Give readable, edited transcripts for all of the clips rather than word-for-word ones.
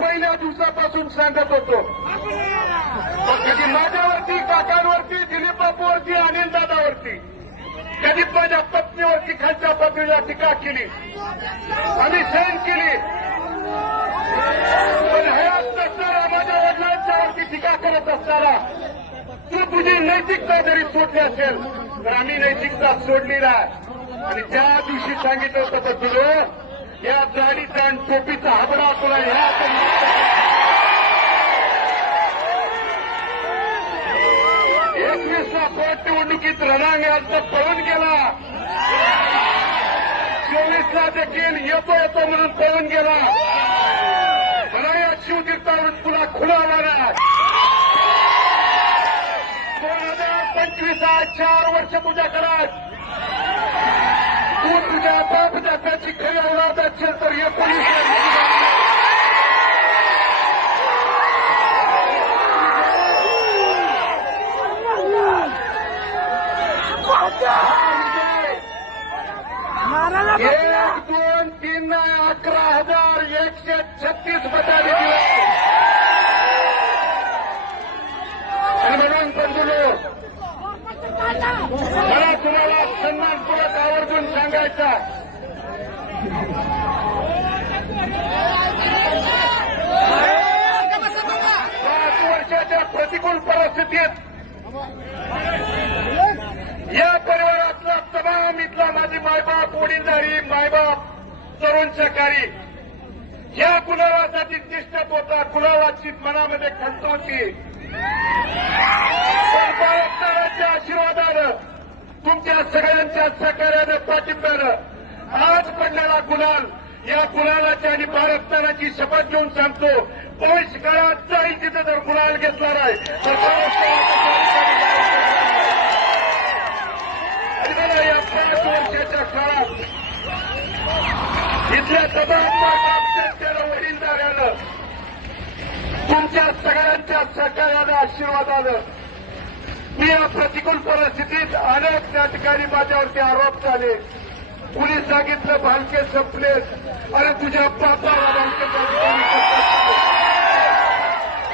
पहिल्या दिवसापासून सांगत होतो. कधी माझ्यावरती, काकांवरती, दिलीप बापूवरती, अनिल दादावरती, कधी माझ्या पत्नीवरती खालच्या पत्नीला टीका केली, आम्ही सहन केली. पण हयात असताना माझ्या वडिलांच्यावरती टीका करत असताना तू तुझी नैतिकता जरी सोडली असेल तर आम्ही नैतिकता सोडली नाही. आणि त्या दिवशी सांगितलं होतं बदलो या दाढीचा आणि टोपीचा हाबरा तुला ह्या 21ला पोट निवडणुकीत रणांगणात पळून गेला, 24ला देखील येतो म्हणून पळून गेला. मला या शिवतीर्थावरून तुला खुला आला. 2025 4 वर्ष तुझ्याकडे तू तुझ्या बाप दादाची खरी औलाद असेल तर 19 1, 2, 3, 11,136 मतांनी दिला. आणि म्हणून बंधुलो मला तुम्हाला सन्मानपूर्वक आवर्जून सांगायचा, 5 वर्षाच्या प्रतिकूल परिस्थितीत या परिवारातला तमाम इथला माझी मायबाप, वडीलधारी मायबाप, तरुण सहकारी या कुलावासाठी निष्ठत होता. कुलावाची मनामध्ये खंत होती. पण बाळासाहेबांच्या आशीर्वादानं, तुमच्या सगळ्यांच्या सहकार्यानं, पाठिंब्यानं आज पडलेला गुलाल, या गुलालाची आणि बाळासाहेबांची शपथ घेऊन सांगतो, भविष्य काळात जाईल तिथं जर गुलाल घेतला नाही तर मला या 5 वर्षाच्या काळात इथल्या तमाम वडीलधाऱ्यानं, तुमच्या सगळ्यांच्या सहकार्यानं, आशीर्वादानं मी या प्रतिकूल परिस्थितीत अनेक त्या ठिकाणी माझ्यावरती आरोप झाले. कुणी सांगितलं भालके संपलेत आणि तुझ्या बापाला भालके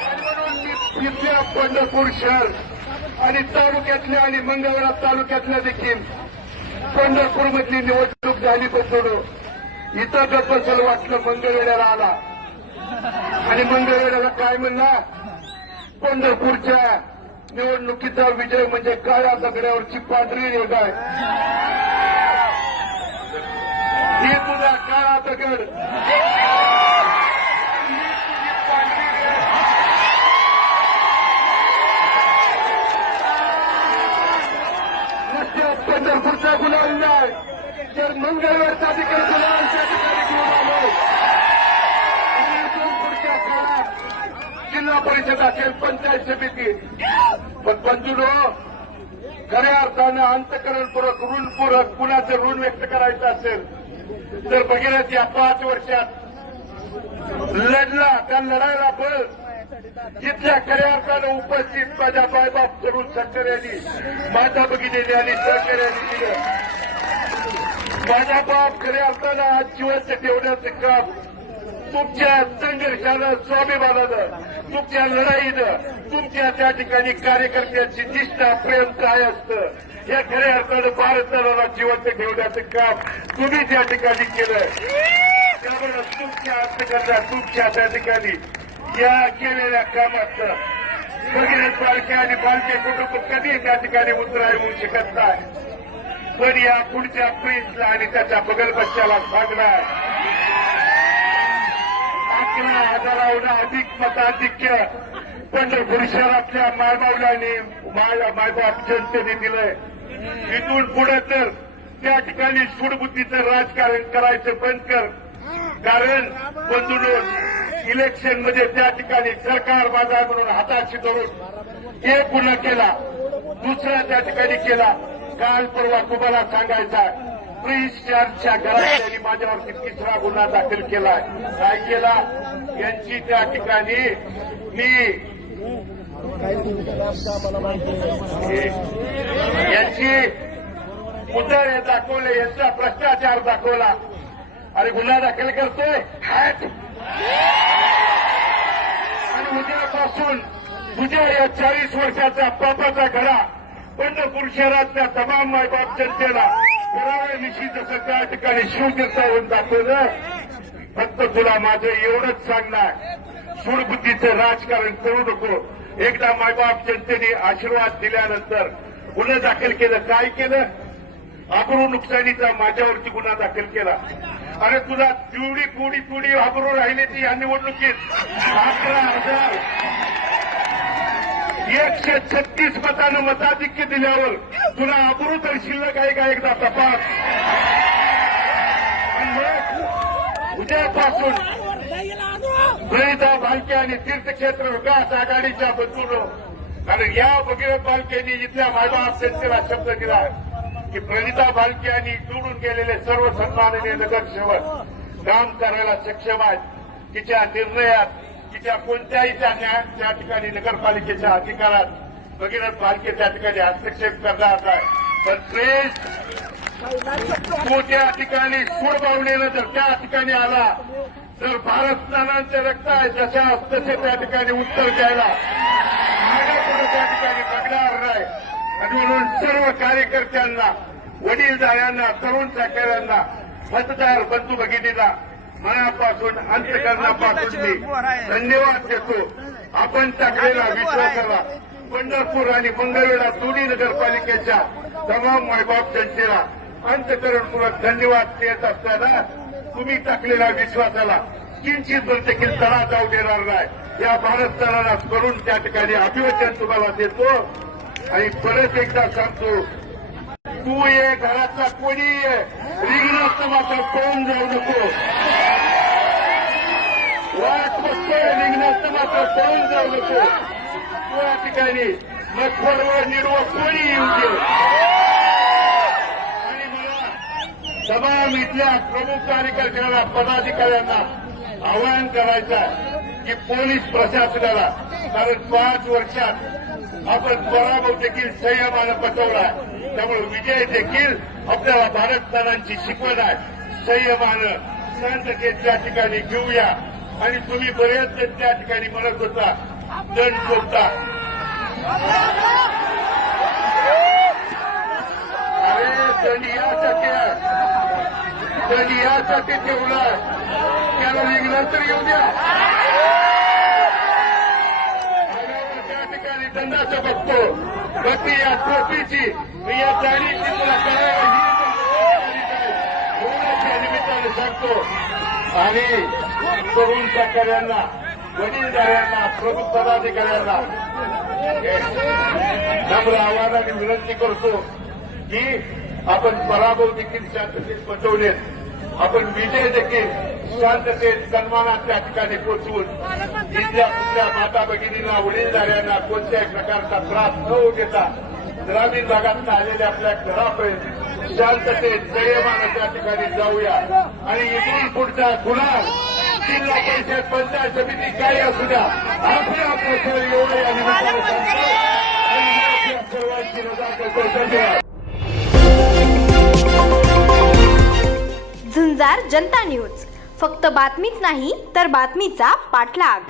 आणि म्हणून मी इथल्या पंढरपूर शहर आणि तालुक्यातल्या आणि मंगळवेढा तालुक्यातल्या देखील पंढरपूरमधली निवडणूक झाली बसवलं. इथं गपसल वाटलं मंगळवेढ्याला आला आणि मंगळवेढ्याला काय म्हणला, पंढरपूरच्या निवडणुकीचा विजय म्हणजे काळ्या दगड्यावरची पांढरी रेघ आहे. ही तुझा काळा दगड, पंढरपूरचा गुलाल नाही तर मंगळवेढचा देखील गुलाल त्या ठिकाणी घेऊन आलो. पुढच्या काळात जिल्हा परिषद असेल, पंचायत समिती, पण बंधूनो खऱ्या अर्थानं अंतकरणपूरक, ऋणपूरक कुणाचं ऋण व्यक्त करायचं असेल तर भगीरथ या 5 वर्षात लढला. त्या लढायला बळ इथल्या खऱ्या अर्थानं उपस्थित माझ्या मायबाप तरुण सहकार्यांनी, माझ्या भगिनीने आणि सहकार्यांनी दिलं. माझा बाप खऱ्या अर्थानं आज जिवंत ठेवण्याचं काम तुमच्या संघर्षानं, स्वाभिमानानं, तुमच्या लढाईनं, तुमच्या त्या ठिकाणी कार्यकर्त्यांची निष्ठा, प्रेम काय असतं या खऱ्या अर्थानं भारताला जिवंत ठेवण्याचं काम तुम्ही त्या ठिकाणी केलं. त्यामुळे तुमच्या अंतकरणात, तुमच्या त्या ठिकाणी या केलेल्या कामाचं भगीरथ बालके आणि बालके कुटुंब कधी त्या ठिकाणी उतराय होऊ शकत नाही. पण या पुढच्या प्रिन्सला आणि त्याच्या बगल बच्च्याला सांगणार 11,000हून अधिक मताधिक्य पंढरपूर शहरातल्या मायबावलांनी, मायबाप जनतेने दिलंय. इथून पुढे तर त्या ठिकाणी सूडबुद्धीचं राजकारण करायचं बंद कर. कारण बंधूंनो, इलेक्शनमध्ये त्या ठिकाणी सरकार बाजार म्हणून हाताशी धरून एक गुन्हा केला, दुसरा त्या ठिकाणी केला. काल परवा तुम्हाला सांगायचा, प्रिन्स चार्जच्या घरात त्यांनी माझ्यावरती 3रा गुन्हा दाखल केलाय. काय केला, यांची त्या ठिकाणी यांची उतारे दाखवले, यांचा भ्रष्टाचार दाखवला आणि गुन्हा दाखल करतोय. उद्यापासून तुझ्या या 40 वर्षाचा पापाचा घडा पंढरपूर शहरातल्या तमाम मायबाप जनतेला कराव्या दिवशी जसं त्या ठिकाणी शिवतीर्थावरून दाखवलं. फक्त तुला माझं एवढंच सांगणार, सूडबुद्धीचं राजकारण करू नको. एकदा मायबाप जनतेने आशीर्वाद दिल्यानंतर गुन्हा दाखल केलं. काय केलं? आबरू नुकसानीचा माझ्यावरती गुन्हा दाखल केला. अरे तुला जेवढी कोडी आबरू राहिली ती या निवडणुकीत 11,136 मतानं मताधिक्य दिल्यावर तुला आबरू तर शिल्लक आहे का? एकदा तपास. उद्यापासून प्रणिता भालके आणि तीर्थक्षेत्र विकास आघाडीच्या बंधूंनो, कारण या भगीरथ भालकेंनी इथल्या मायबाप जनतेला शब्द दिला की प्रणिता भालके आणि निवडून गेलेले सर्व सन्माननीय नगरसेवक काम करायला सक्षम आहेत. तिच्या निर्णयात, तिच्या कोणत्याही त्या ठिकाणी नगरपालिकेच्या अधिकारात भगीरथ भालके त्या ठिकाणी हस्तक्षेप करणार नाही. पण प्रेस तो त्या ठिकाणी सूडभावनेनं जर त्या ठिकाणी आला तर भारतनानांचे रक्त आहे जशा तसे त्या ठिकाणी उत्तर द्यायला मागे त्या ठिकाणी बघणार नाही. आणि म्हणून सर्व कार्यकर्त्यांना, वडीलधाऱ्यांना, तरुण सहकाऱ्यांना, मतदार बंधू भगिनींना मनापासून अंतकरणापासून मी धन्यवाद देतो. आपण टाकलेला विश्वासाला पंढरपूर आणि मंगळवेढा दोन्ही नगरपालिकेच्या तमाम मायबाप जनतेला अंतकरणपूर्वक धन्यवाद देत असताना तुम्ही टाकलेल्या विश्वासाला किंचित देखील तडा जाऊ देणार नाही. या भारतनाला करून त्या ठिकाणी अभिवचन तुम्हाला देतो. आणि परत एकदा सांगतो, तू ये घरातला कोणी ये, रिंगणात मात्र पळून जाऊ नको. वाट बघतोय, रिंगणात मात्र पळून जाऊ नको. तू या ठिकाणी मथवरवर निडवं कोणी येऊ दे. आणि मला तमाम इथल्या प्रमुख कार्यकर्त्यांना, पदाधिकाऱ्यांना आवाहन करायचं आहे की पोलीस प्रशासनाला, कारण 5 वर्षात आपण पराभव देखील संयमानं पटवला. त्यामुळे विजय देखील आपल्याला भारतनानांची शिकवण आहे. संयमानं, शांततेत त्या ठिकाणी घेऊया. आणि तुम्ही बरेच जण त्या ठिकाणी म्हणत होता दंड चोपता. अरे दंड यासाठी ठेवला, त्याला रिंगणात तर येऊ द्या. दंडाचं बघतो, गती या टोपीची, या जाणीची तुला करायला होण्याच्या निमित्ताने सांगतो. आणि तरुण सहकाऱ्यांना, वडीलधाऱ्यांना, प्रमुख पदाधिकाऱ्यांना नम्र आवाहनाने विनंती करतो की आपण पराभव देखील शांततेत पटवलेत, आपण विजय देखील शांततेत, सन्मानात त्या ठिकाणी पोचवून इथल्या कुठल्या माता भगिनींना, वडीलधाऱ्यांना कोणत्याही प्रकारचा त्रास न होऊ देता ग्रामीण भागात आलेल्या आपल्या घरापर्यंत शांततेत, संयमानं त्या ठिकाणी जाऊया. आणि इथून पुढचा गुन्हा जिल्हा परिषद, पंचायत समिती काही असू द्या, आपल्या आपलं एवढं या निमित्ताने सांगतो. सर्वांची रजा करतो. धन्यवाद. झुंजार जनता न्यूज, फक्त बातमीच नाही तर बातमीचा पाठलाग.